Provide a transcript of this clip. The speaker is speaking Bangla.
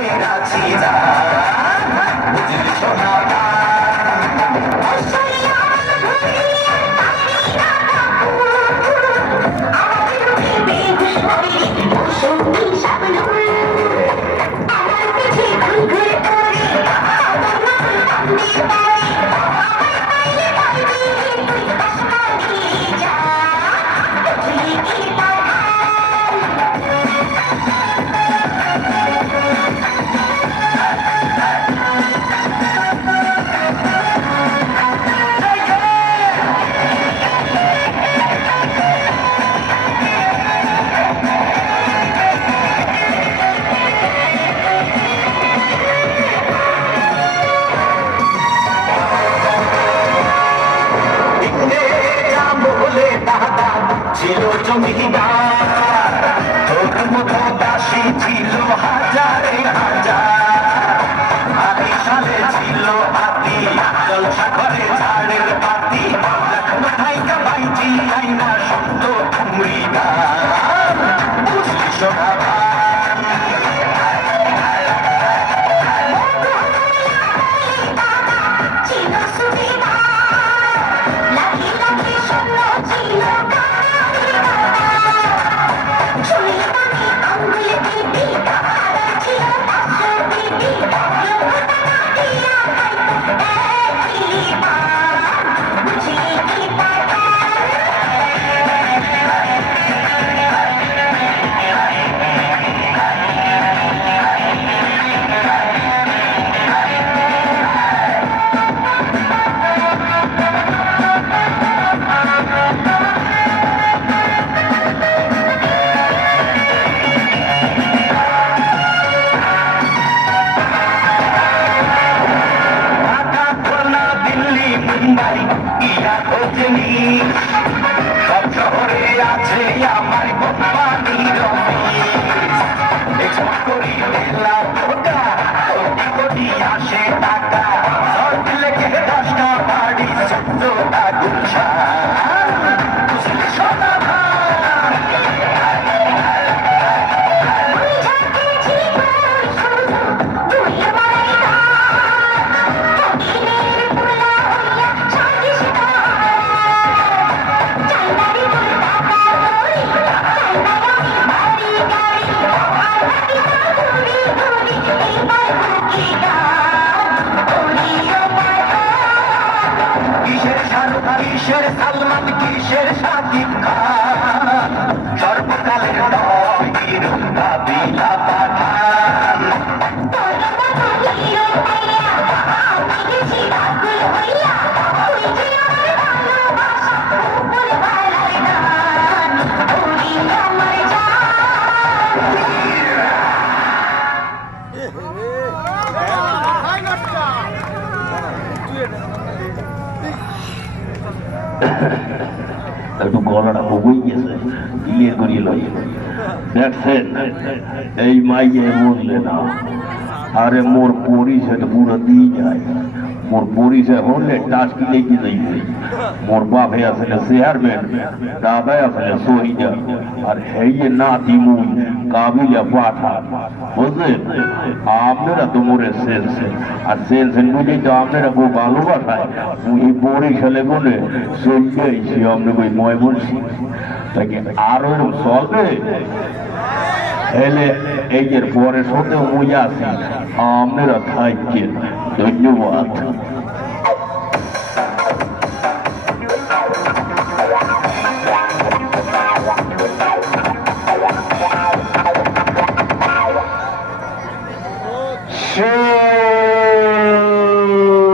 কইরাছি না বুঝলি সোনা Don't সব শহরে কিসের সালমান কিসের শাকিব খান? সর্বকালের নয় বীরুঙ্গা বিলা একটু গলাটা কমেই গেছে। ইয়ে করি লই। দেখছেন, এই মাইয়ে মরলে না, আরে মোর পরিষদ পুরো দিয়ে যায়। মোর পরিষদ হলে টাস্কি লেগে যাইবে মোর বাপে আসলে চেয়ারম্যান দাদাই আসলে শহীদা আর হেয়ে নাতি মুই, কাবিলা পাঠা। বুঝলেন? আপনারা তো মোরে সেন্সে আর সেন্সে বুঝে তো আপনারা খুব ভালোবাসায়। মুই বরিশালে বলে চলতে আইসি আপনি ওই ময় বলছি তাকে আরও চলবে? এলে এই যে পরে সত্যি মুই আছি আপনারা থাকেন you want.